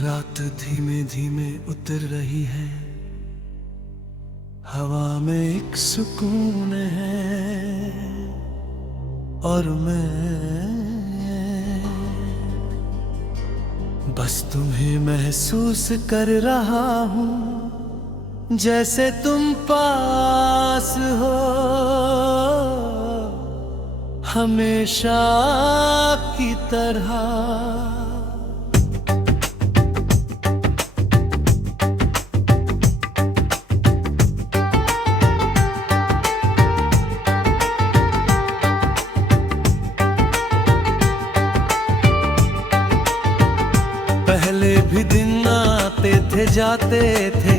रात धीमे धीमे उतर रही है, हवा में एक सुकून है और मैं बस तुम्हें महसूस कर रहा हूँ, जैसे तुम पास हो हमेशा की तरह। पहले भी दिन आते थे जाते थे,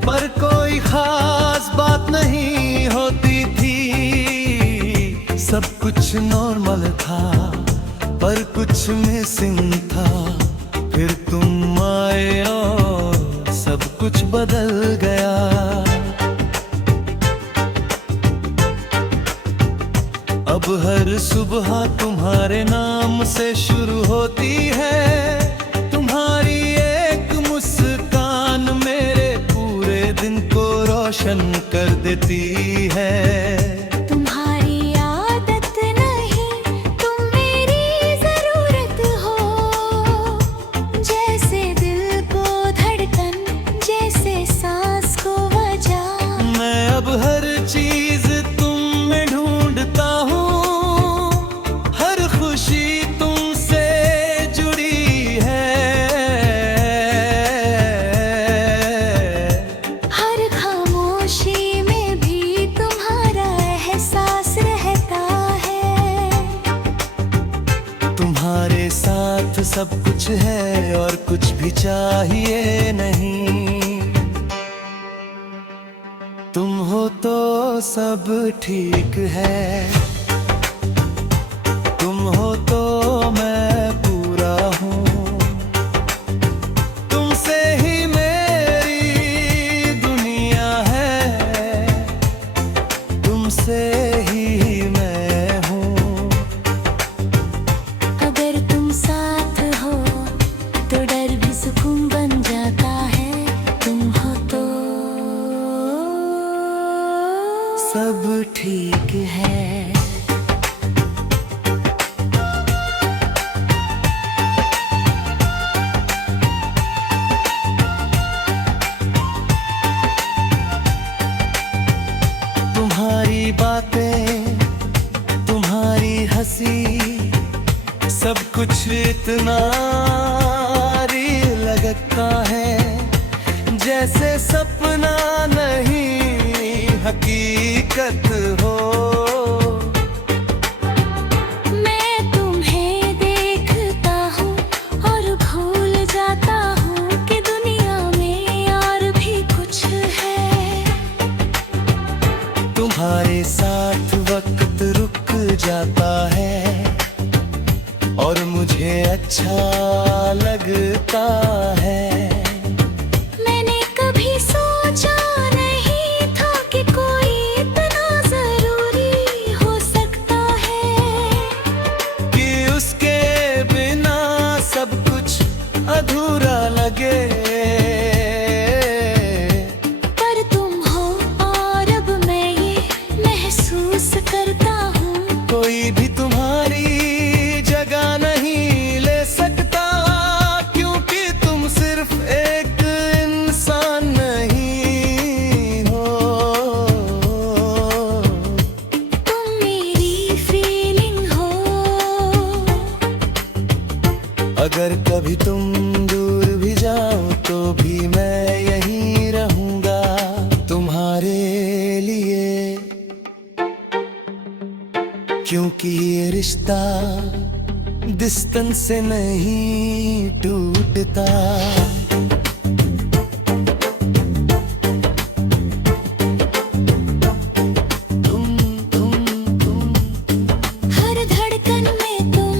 पर कोई खास बात नहीं होती थी। सब कुछ नॉर्मल था पर कुछ मिसिंग था। फिर तुम आए और सब कुछ बदल गया। अब हर सुबह तुम्हारे नाम से शुरू होती है। तुम्हारी एक मुस्कान मेरे पूरे दिन को रोशन कर देती है। तुम्हारी आदत नहीं, तुम मेरी जरूरत हो। जैसे दिल को धड़कन, जैसे सांस को वजह। मैं अब हर चीज तुम में ढूंढता हूँ। हर खुशी तुमसे जुड़ी है। हर खामोशी में भी तुम्हारा एहसास रहता है। तुम्हारे साथ सब कुछ है और कुछ भी चाहिए नहीं। तुम हो तो सब ठीक है। तुम हो तो मैं पूरा हूँ। तुमसे ही मेरी दुनिया है। तुमसे ही मैं हूँ। अगर तुम साथ हो तो डर भी सुकून बन जाता है। तुम हो तो सब ठीक है। तुम्हारी बातें, तुम्हारी हंसी, सब कुछ इतना रियल लगता है। जैसे सपना नहीं हकीकत हो। मैं तुम्हें देखता हूँ और भूल जाता हूँ कि दुनिया में और भी कुछ है। तुम्हारे साथ वक्त रुक जाता है और मुझे अच्छा लगता है। मैंने कभी सोचा नहीं था कि कोई इतना जरूरी हो सकता है। कि उसके बिना सब कुछ अधूरा लगे। पर तुम हो और अब मैं ये महसूस करता हूँ। कोई भी तुम्हारी जगह नहीं ले सकता, क्योंकि तुम सिर्फ एक इंसान नहीं हो। तुम मेरी फीलिंग हो। अगर कभी तुम दूर भी जाओ तो भी मैं यहीं रहूंगा तुम्हारे लिए। क्योंकि ये रिश्ता डिस्टेंस से नहीं टूटता। हर धड़कन में तुम,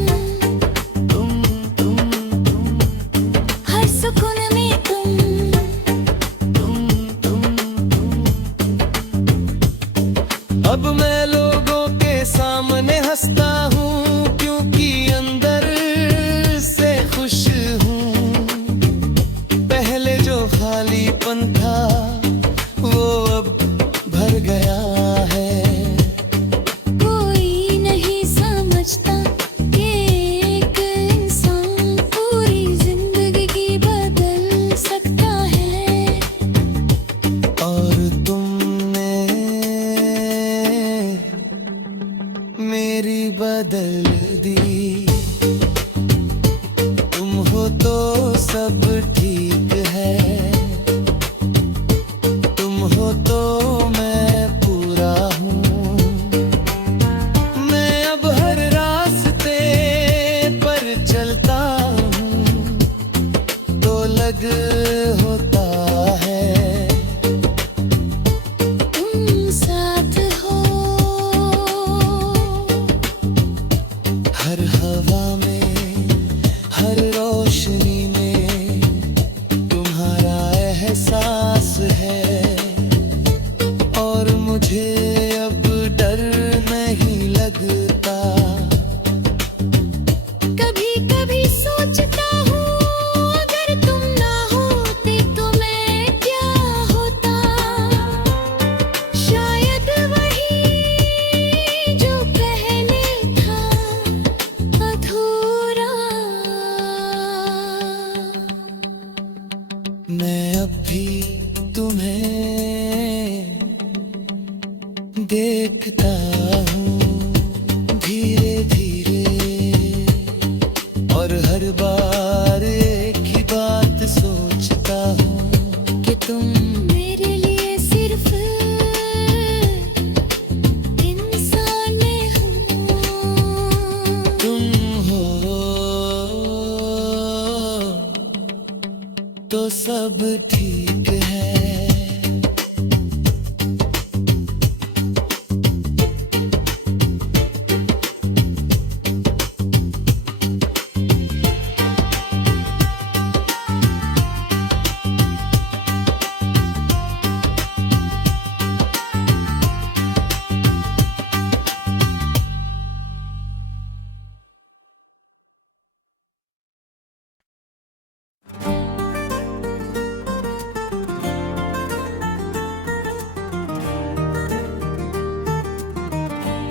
हर सुकून में तुम। अब मैं लोगों के सामने हंसता हूँ, क्योंकि अंदर से खुश हूँ। तो सब ठीक है, तुम हो तो मैं पूरा हूँ। मैं अब हर रास्ते पर चलता हूँ तो लग होता है। तुम साथ हो हर हवा में, हर रोशनी में तुम्हारा एहसास है, और मुझे अब डर नहीं लगता। कभी कभी सोचता हूँ अगर तुम ना होते तो मैं क्या होता। शायद वही जो पहले था अधूरा। मैं अब भी तुम्हें देखता हूँ धीरे धीरे, और हर बार एक ही बात सोचता हूँ कि तुम मेरे लिए सिर्फ इंसान हो। तुम हो तो सब ठीक है।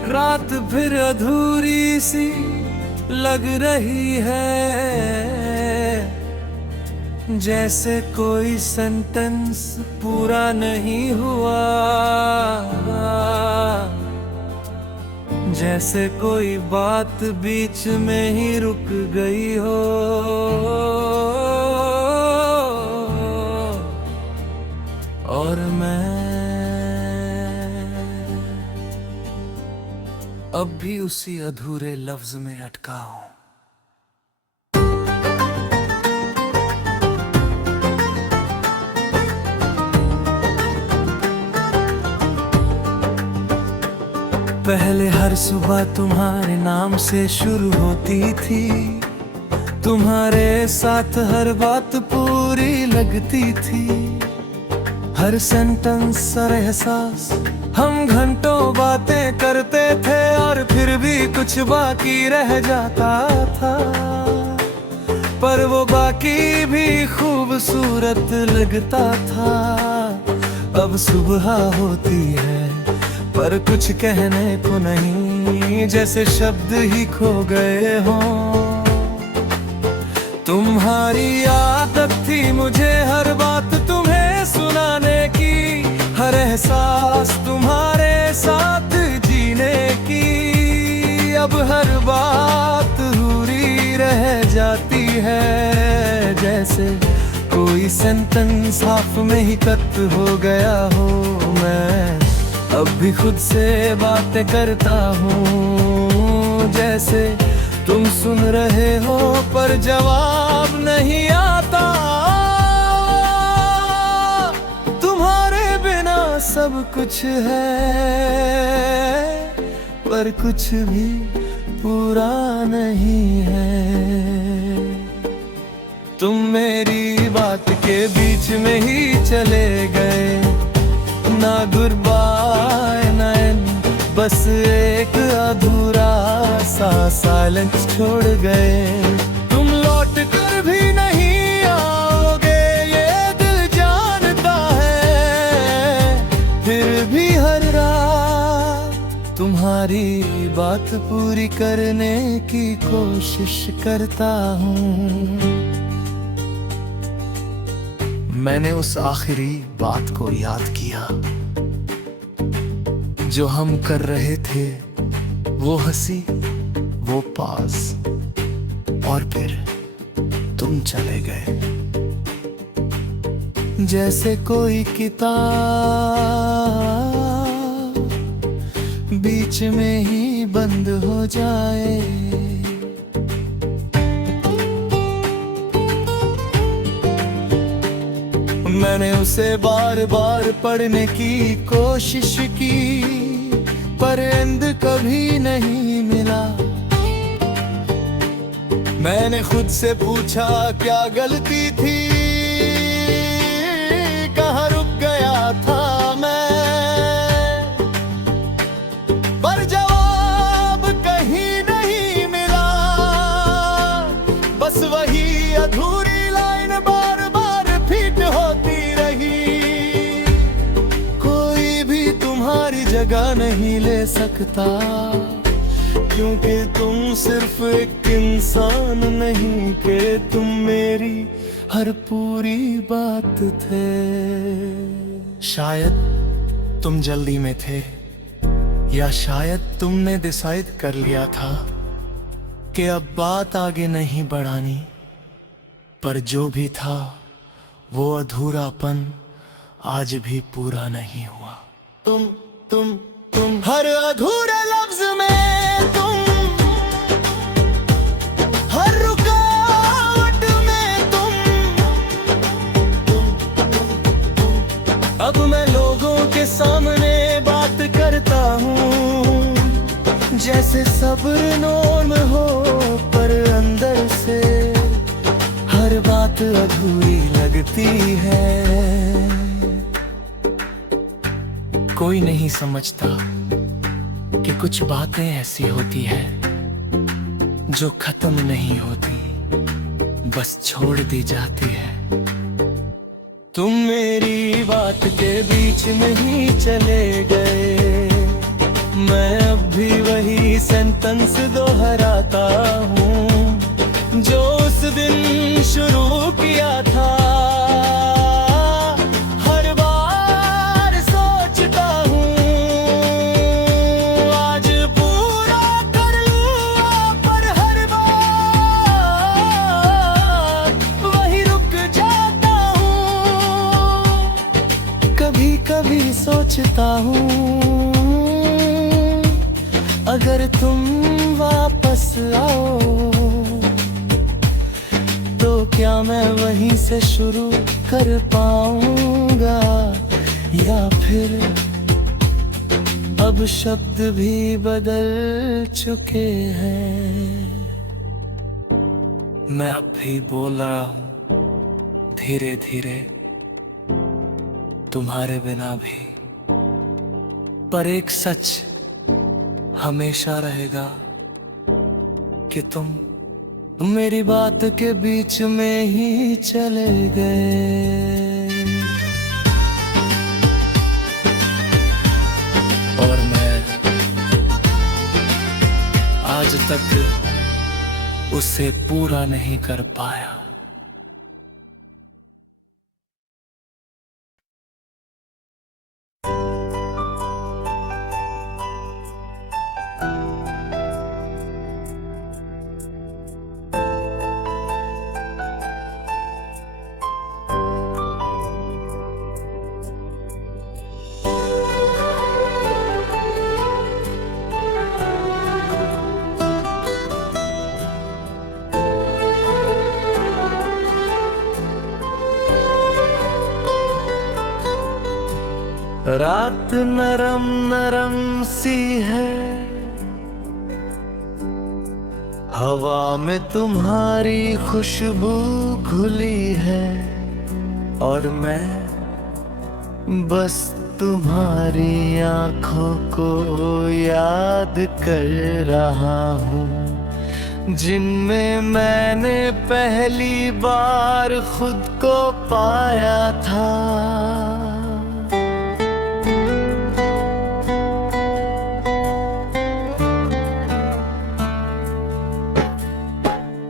रात फिर अधूरी सी लग रही है, जैसे कोई सेंटेंस पूरा नहीं हुआ, जैसे कोई बात बीच में ही रुक गई हो। और मैं अब भी उसी अधूरे लफ्ज में अटका हूं। पहले हर सुबह तुम्हारे नाम से शुरू होती थी, तुम्हारे साथ हर बात पूरी लगती थी। हर सेंटेंस और एहसास, हम घंटों बातें करते थे और फिर भी कुछ बाकी रह जाता था। पर वो बाकी भी खूबसूरत लगता था। अब सुबह होती है पर कुछ कहने को नहीं, जैसे शब्द ही खो गए हों। तुम्हारी आदत थी मुझे हर बात तुम्हें सुनाने की, हर एहसास तुम्हारे साथ जीने की। अब हर बात अधूरी रह जाती है, जैसे कोई सेंटेंस हाफ में ही कट हो गया हो। मैं अब भी खुद से बातें करता हूँ, जैसे तुम सुन रहे हो पर जवाब नहीं आता। तुम्हारे बिना सब कुछ है पर कुछ भी पूरा नहीं है। तुम मेरी बात के बीच में ही चले गए, ना गुड बाय ना एंड, बस एक अधूरा सा साइलेंस छोड़ गए। तुम लौट कर भी नहीं आओगे ये दिल जानता है, फिर भी हर रात तुम्हारी बात पूरी करने की कोशिश करता हूँ। मैंने उस आखिरी बात को याद किया जो हम कर रहे थे, वो हंसी, वो पास, और फिर तुम चले गए। जैसे कोई किताब बीच में ही बंद हो जाए। मैंने उसे बार बार पढ़ने की कोशिश की, पर एंड कभी नहीं मिला। मैंने खुद से पूछा क्या गलती थी, कहाँ रुक गया था मैं, पर जवाब कहीं नहीं मिला। बस वही अधूरी लाइन बार बार फिट होती रही। कोई भी तुम्हारी जगह नहीं ले सकता, क्योंकि तुम सिर्फ एक इंसान नहीं कि तुम मेरी हर पूरी बात थे। शायद तुम जल्दी में थे, या शायद तुमने डिसाइड कर लिया था कि अब बात आगे नहीं बढ़ानी। पर जो भी था वो अधूरापन आज भी पूरा नहीं हुआ। तुम हर अधूरे लफ्ज में, तुम हर रुकावट में, तुम अब मैं लोगों के सामने बात करता हूँ जैसे सब्र नॉर्म हो, पर अंदर से हर बात अधूरी लगती है। कोई नहीं समझता कि कुछ बातें ऐसी होती है जो खत्म नहीं होती, बस छोड़ दी जाती है। तुम मेरी बात के बीच में ही चले गए। मैं अब भी वही सेंटेंस दोहराता हूँ जो उस दिन शुरू किया था। हर बार सोचता हूँ आज पूरा कर लूँ, पर हर बार वही रुक जाता हूँ। कभी कभी सोचता हूँ अगर तुम वापस आओ तो क्या मैं वहीं से शुरू कर पाऊंगा, या फिर अब शब्द भी बदल चुके हैं। मैं अब भी बोल रहा हूँ धीरे धीरे तुम्हारे बिना भी, पर एक सच हमेशा रहेगा कि तुम मेरी बात के बीच में ही चले गए। और मैं आज तक उसे पूरा नहीं कर पाया। रात नरम नरम सी है, हवा में तुम्हारी खुशबू घुली है, और मैं बस तुम्हारी आंखों को याद कर रहा हूँ जिनमें मैंने पहली बार खुद को पाया था।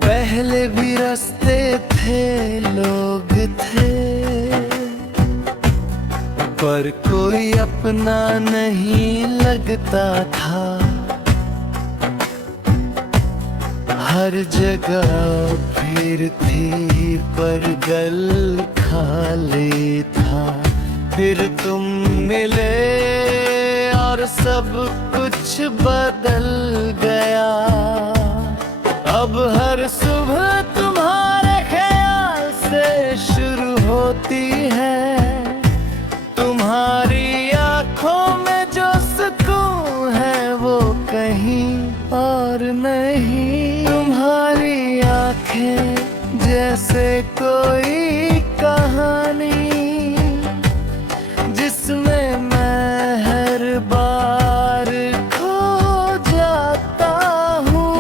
पहले भी रास्ते थे, लोग थे, पर कोई अपना नहीं लगता था। हर जगह फिरती पर गल खाली था। फिर तुम मिले और सब कुछ बदल गया। अब हर सुबह तुम्हारे ख्याल से शुरू होती है। तुम्हारी आंखों में जो सुकून है वो कहीं और नहीं। तुम्हारी आंखें जैसे कोई कहानी जिसमें मैं हर बार खो जाता हूँ।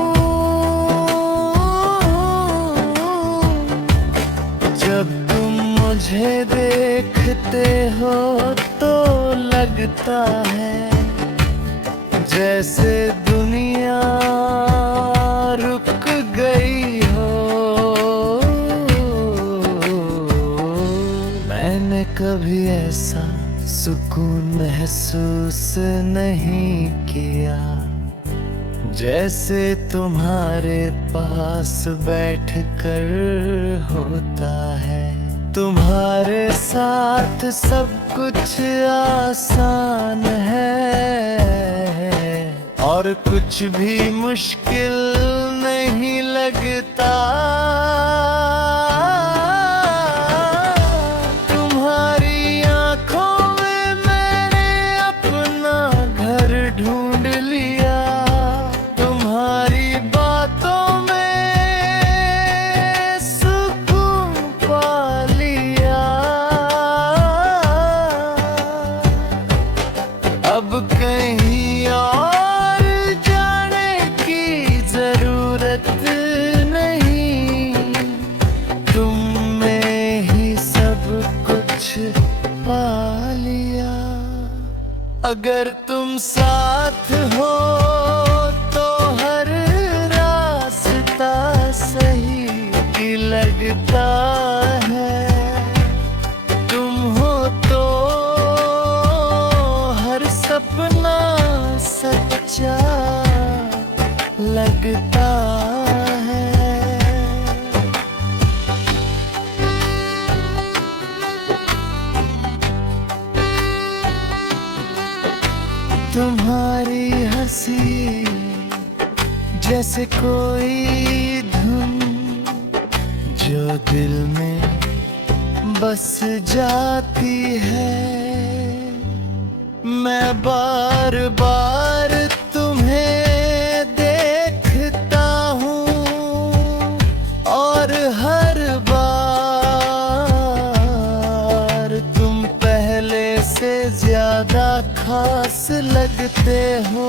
जब तुम मुझे देखते हो तो लगता है जैसे दुनिया रुक गई हो। मैंने कभी ऐसा सुकून महसूस नहीं किया जैसे तुम्हारे पास बैठकर होता है। तुम्हारे साथ सब कुछ आसान है और कुछ भी मुश्किल नहीं लगता। तुम्हारी आंखों में मैंने अपना घर ढूंढ लिया। तुम्हारी बातों में सुकून पा लिया। अब कहीं और जाने की जरूरत नहीं। तुम में ही सब कुछ पा लिया। अगर तुम साथ हो तो हर रास्ता सही लगता है। तुम हो तो हर सपना सच्चा लगता है। तुम्हारी हंसी जैसे कोई धुन जो दिल में बस जाती है। मैं बार बार तुम्हें देखता हूँ और हर बार तुम पहले से ज्यादा खास लगते हो।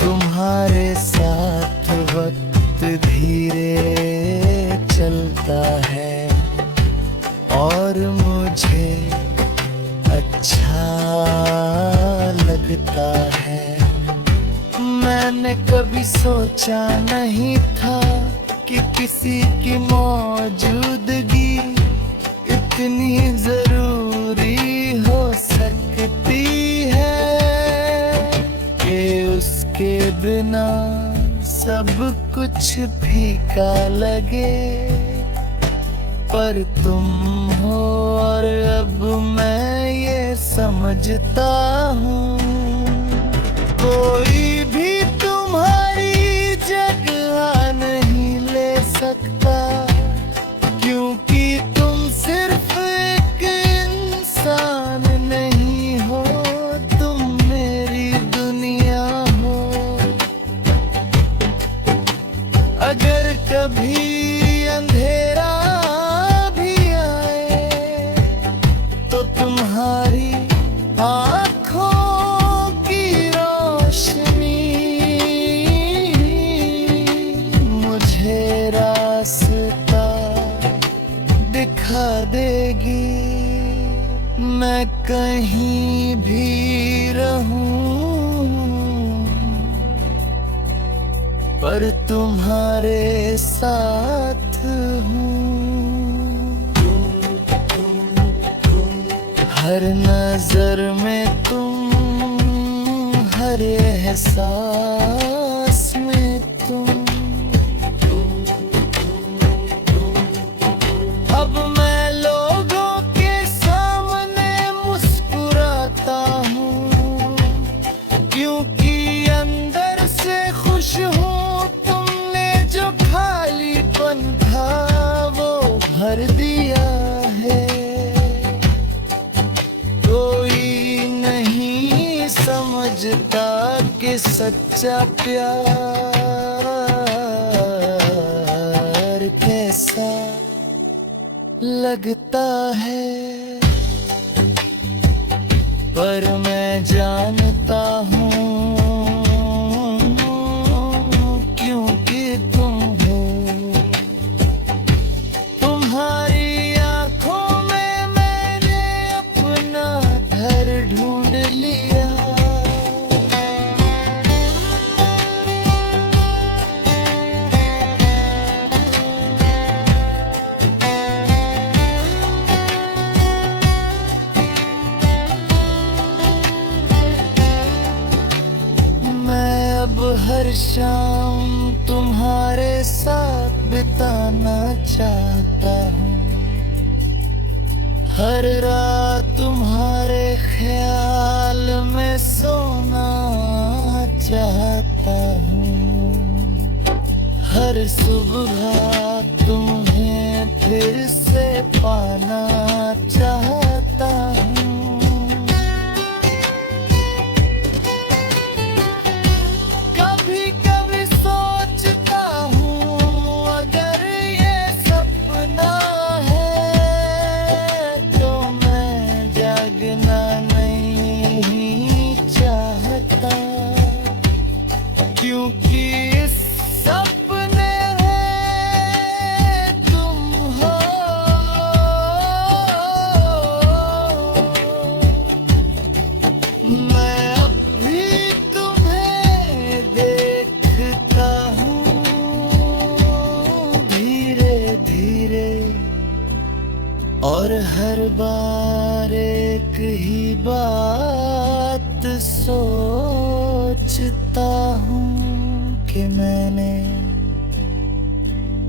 तुम्हारे साथ वक्त धीरे चलता है और मुझे अच्छा लगता है। मैंने कभी सोचा नहीं था कि किसी की मौजूदगी इतनी जरूरी हो सकती है कि उसके बिना सब कुछ फीका लगे। पर तुम हो और अब मैं ये समझता हूँ कोई भी तुम्हारी जगह नहीं ले सकता। क्योंकि तुम सिर्फ एक इंसान नहीं हो, तुम मेरी दुनिया हो। अगर कभी अंधेरा भी आए तो तुम्हारी आँखों की रोशनी मुझे रास्ता दिखा देगी। मैं कहीं भी रहूं पर तुम्हारे साथ हूँ। हर नजर में तुम, हर हर एहसास में तुम। अब मैं लोगों के सामने मुस्कुराता हूँ, क्योंकि अंदर से खुश हूँ। तुमने जो खालीपन था वो भर दिया है। कोई नहीं समझता कि सच्चा प्यार कैसा लगता है। पर मैं जानता हूँ, क्योंकि तुम हो। तुम्हारी आंखों में मैंने अपना घर ढूंढ लिया। मैं अब हर शाम तुम्हारे साथ बिताना चाहता हूँ। हर रात तुम्हारे ख्याल में सोना चाहता हूँ। हर सुबह तुम्हें फिर से पाना चाहता हूँ। कभी कभी सोचता हूँ, अगर ये सपना है तो मैं जागना नहीं चाहता, क्योंकि इस सपने में तुम हो। मैं अब भी तुम्हें देखता हूँ, धीरे धीरे। और हर बार एक ही बात सोचता हूँ कि मैंने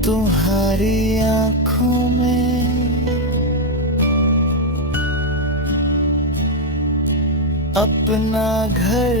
तुम्हारी आंखों में अपना घर